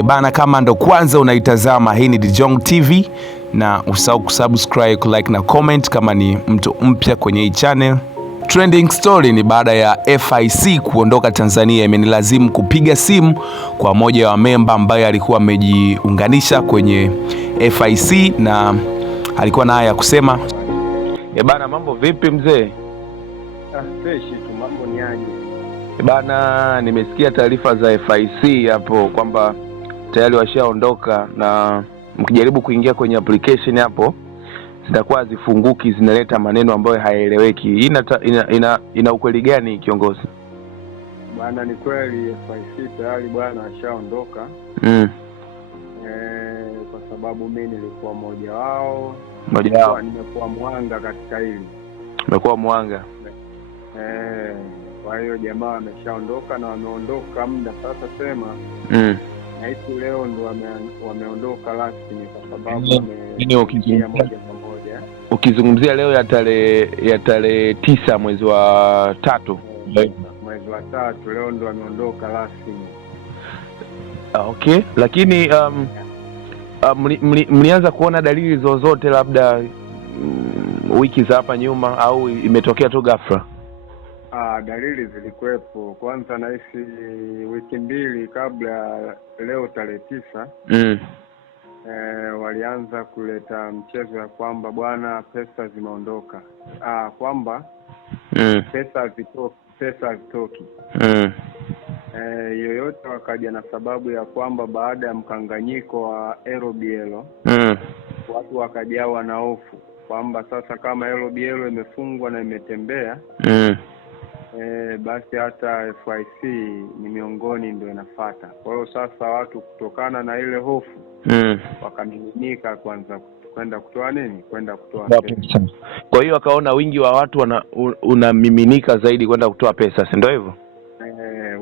Bana, kama ndo kwanza unaitazama, hii ni Djong TV na usahau kusubscribe, kulike na comment kama ni mtu mpya kwenye hii channel. Trending story ni baada ya FIC kuondoka Tanzania. Imenilazimu kupiga simu kwa moja wa memba ambaye alikuwa amejiunganisha kwenye FIC na alikuwa na haya ya kusema. Bana, mambo vipi mzee? Fresh tu, mambo ni aje? Bana, nimesikia taarifa za FIC hapo kwamba tayari washaondoka, na mkijaribu kuingia kwenye application hapo zitakuwa hazifunguki, zinaleta maneno ambayo hayaeleweki. Hii ina ukweli gani kiongozi? Bwana, ni kweli FIC tayari bwana ashaondoka. Kwa sababu mimi nilikuwa mmoja wao. Nimekuwa mwanga katika hili. Umekuwa mwanga? Kwa hiyo jamaa ameshaondoka na wameondoka muda sasa, sema nahisi leo ndo wameondoka rasmi, kwa sababu wameingia moja kwa moja. Ukizungumzia leo ya tarehe 9 mwezi wa 3, mwezi wa 3, leo ndo wameondoka rasmi. Okay, lakini mlianza kuona dalili zozote labda wiki za hapa nyuma, au imetokea tu ghafla? Dalili zilikuwepo. Kwanza nahisi wiki mbili kabla leo tarehe 9 walianza kuleta mchezo ya kwamba bwana pesa zimeondoka, kwamba pesa hazitoki. Yoyote wakaja na sababu ya kwamba baada ya mkanganyiko wa LBL watu wakajawa na hofu kwamba sasa kama LBL imefungwa na imetembea basi hata FIC ni miongoni ndio inafuata. Kwa hiyo sasa watu kutokana na ile hofu wakamiminika kwanza kwenda kutoa nini? Kwenda kutoa pesa. Kwa hiyo wakaona wingi wa watu unamiminika zaidi kwenda kutoa pesa, si ndio hivyo?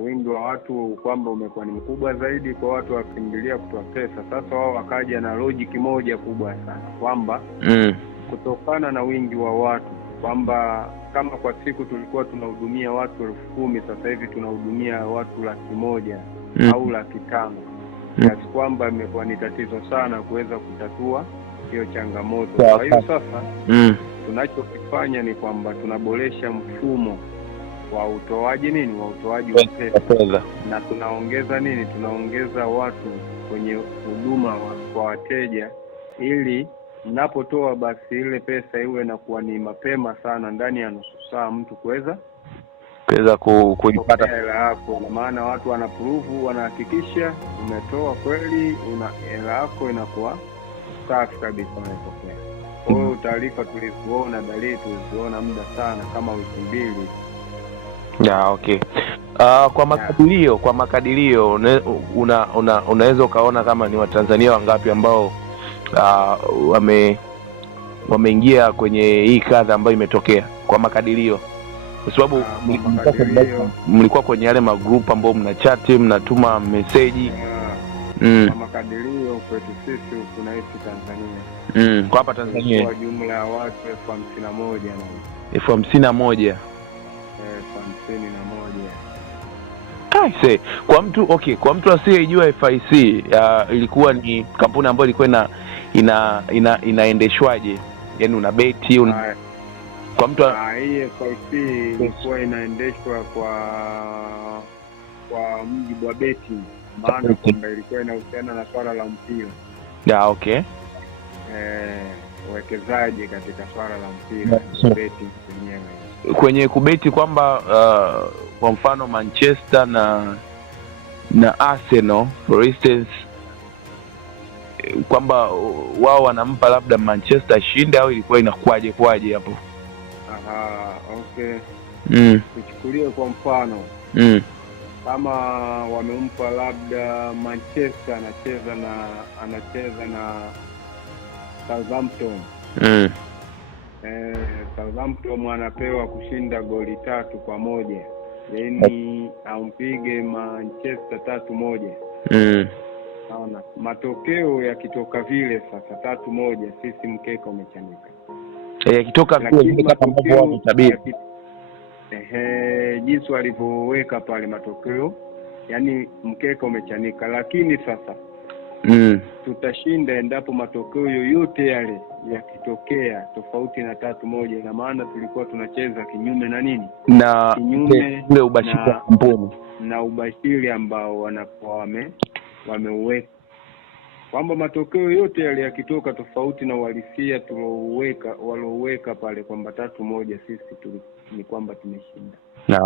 Wingi wa watu kwamba umekuwa ni mkubwa zaidi, kwa watu wakimbilia kutoa pesa. Sasa wao wakaja na logic moja kubwa sana kwamba kutokana na wingi wa watu kwamba kama kwa siku tulikuwa tunahudumia watu 10,000, sasa hivi tunahudumia watu 100,000 au 500,000, kiasi kwamba imekuwa ni tatizo sana kuweza kutatua hiyo changamoto. Kwa hiyo sasa tunachokifanya ni kwamba tunaboresha mfumo wa utoaji wa pesa, na tunaongeza watu kwenye huduma kwa wateja, ili mnapotoa basi ile pesa iwe na kuwa ni mapema sana, ndani ya nusu saa mtu kuweza kuipata hela yako. Na maana watu wanaprove, wanahakikisha umetoa kweli, hela yako inakuwa safi kabisa unapokea. Kwa hiyo taarifa tulizoona, dalili tulizoona muda sana kama wiki mbili. Okay. Kwa makadirio unaweza ukaona kama ni Watanzania wangapi ambao wameingia kwenye hii kadha ambayo imetokea kwa makadirio? Kwa sababu mlikuwa kwenye yale magroup ambao mnachati, mnatuma message. Kwa makadirio kwetu sisi tunaishi Tanzania. Kwa hapa Tanzania kwa jumla ya watu 51,000 na 51,000. 51,000. Kwa mtu asiyejua FIC ilikuwa ni kampuni ambayo ilikuwa inaendeshwaje? Yaani una beti kwa mtu hii FIC ilikuwa inaendeshwa kwa mjibu wa beti, maana kwamba ilikuwa inahusiana na swala la mpira. Okay. Uwekezaji katika swala la mpira, beti yenyewe. Kwenye kubeti kwamba kwa mfano Manchester na Arsenal for instance, kwamba wao wanampa labda Manchester ashinde, au ilikuwa inakuaje hapo? Okay. Tuchukulie kwa mfano kama wamempa labda Manchester anacheza na Southampton. Southampton anapewa kushinda goli 3-1, yaani ampige Manchester 3-1. Naona matokeo yakitoka vile sasa 3-1, sisi mkeka umechanika. Yakitoka vile kama ambavyo wao tabiri. jinsi walivyoweka pale matokeo yaani mkeka umechanika, lakini sasa tutashinda endapo matokeo yoyote yale yakitokea tofauti na 3-1. Ina maana tulikuwa tunacheza kinyume na nini, na kinyume ule ubashiri wa kampuni na ubashiri ambao wanakuwa wameuweka, kwamba matokeo yote yale yakitoka tofauti na uhalisia walouweka pale kwamba 3-1 sisi ni kwamba tumeshinda.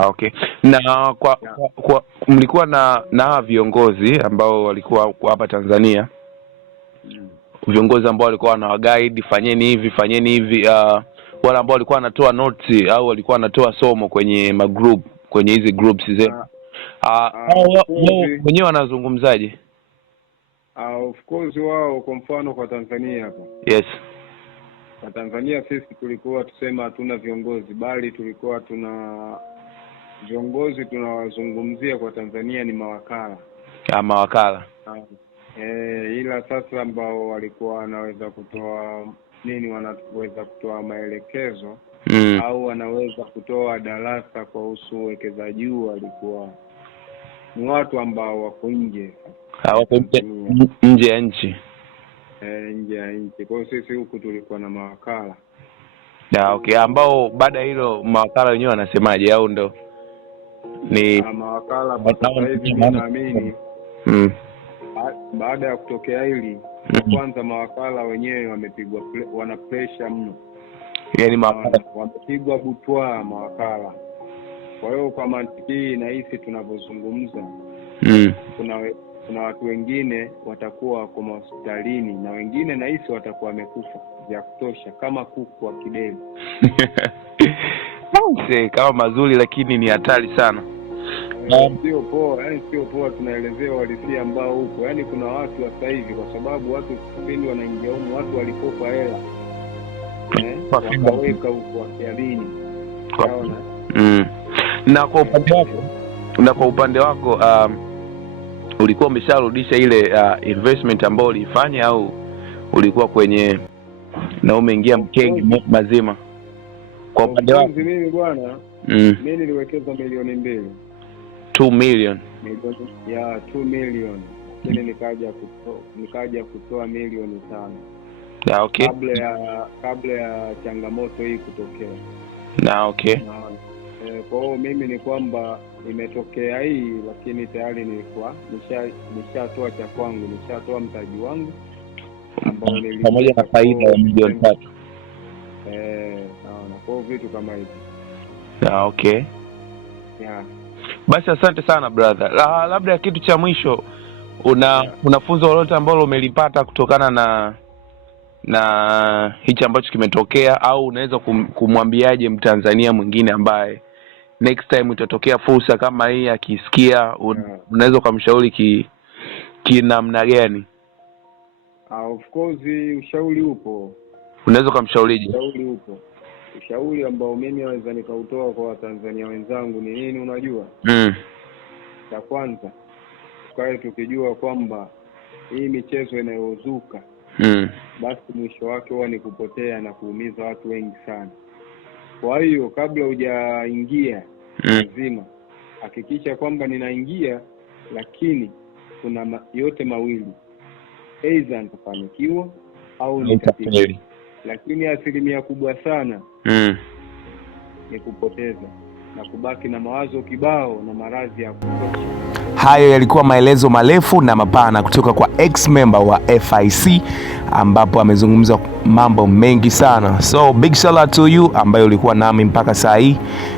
Okay. Na kwa mlikuwa na viongozi ambao walikuwa hapa Tanzania, viongozi ambao walikuwa wanawaguide, fanyeni hivi, wala ambao walikuwa wanatoa notes au walikuwa wanatoa somo kwenye magroup, kwenye hizi groups zetu. Wao wenyewe wanazungumzaje? Of course wao, kwa mfano kwa Tanzania hapa. Yes. Kwa Tanzania sisi tulikuwa tusema hatuna viongozi, bali tulikuwa tuna viongozi tunawazungumzia kwa Tanzania ni mawakala. Mawakala. Ila sasa ambao walikuwa wanaweza kutoa wanaweza kutoa maelekezo au wanaweza kutoa darasa kuhusu uwekezaji huu, walikuwa ni watu ambao wako nje. Wako nje ya nchi. Nje ya nchi. Kwa hiyo sisi huku tulikuwa na mawakala. Okay, ambao baada ya hilo mawakala wenyewe wanasemaje, au ndo ni mawakala sasa hivi naamini baada ya kutokea hili kwanza mawakala wenyewe wamepigwa, wana pressure mno, yaani mawakala wamepigwa butwa mawakala. Kwa hiyo kwa mantiki na hisi tunavyozungumza kuna watu wengine watakuwa kwa hospitalini na wengine na hisi watakuwa wamekufa vya kutosha kama kuku wa kideli. Kama mazuri, lakini ni hatari sana. Sio poa, tunaelezea uhalisia ambao huko. Yaani kuna watu sasa hivi, kwa sababu watu kipindi wanaingia huko, watu walikopa hela wakaweka huko wakiamini. Unaona? Na kwa upande wako ulikuwa umesharudisha ile investment ambayo ulifanya, au ulikuwa kwenye na umeingia mkenge mazima? Kwa upande wako mimi bwana, mimi niliwekeza milioni 2. 2 million. Ya 2 million. Kile nikaja kutoa milioni 5. Okay. Kabla ya changamoto hii kutokea. Okay. Kwa hiyo mimi ni kwamba imetokea hii, lakini tayari nilikuwa nishatoa cha kwangu, nishatoa mtaji wangu ambao pamoja na faida ya milioni 3. Naona kwa vitu kama hivi. Okay. Basi asante sana brother. Labda kitu cha mwisho, una funzo lolote ambalo umelipata kutokana na hichi ambacho kimetokea, au unaweza kumwambiaje Mtanzania mwingine ambaye next time itatokea fursa kama hii akisikia, unaweza kumshauri namna gani? Of course ushauri upo. Unaweza kumshaurije? Ushauri upo. Ushauri ambao mimi naweza nikautoa kwa Watanzania wenzangu ni nini unajua? Cha kwanza, tukae tukijua kwamba hii michezo inayozuka basi mwisho wake huwa ni kupotea na kuumiza watu wengi sana. Kwa hiyo kabla hujaingia lazima hakikisha kwamba ninaingia, lakini kuna yote mawili, aidha nitafanikiwa au nitafeli. Lakini asilimia kubwa sana ni kupoteza na kubaki na mawazo kibao na maradhi ya kutosha. Hayo yalikuwa maelezo marefu na mapana kutoka kwa ex-member wa FIC, ambapo amezungumza mambo mengi sana. So big shout out to you ambayo ulikuwa nami mpaka saa hii,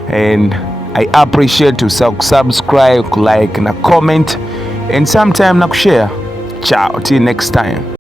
and I appreciate to subscribe, like na comment, and sometime na kushare. Ciao, till next time.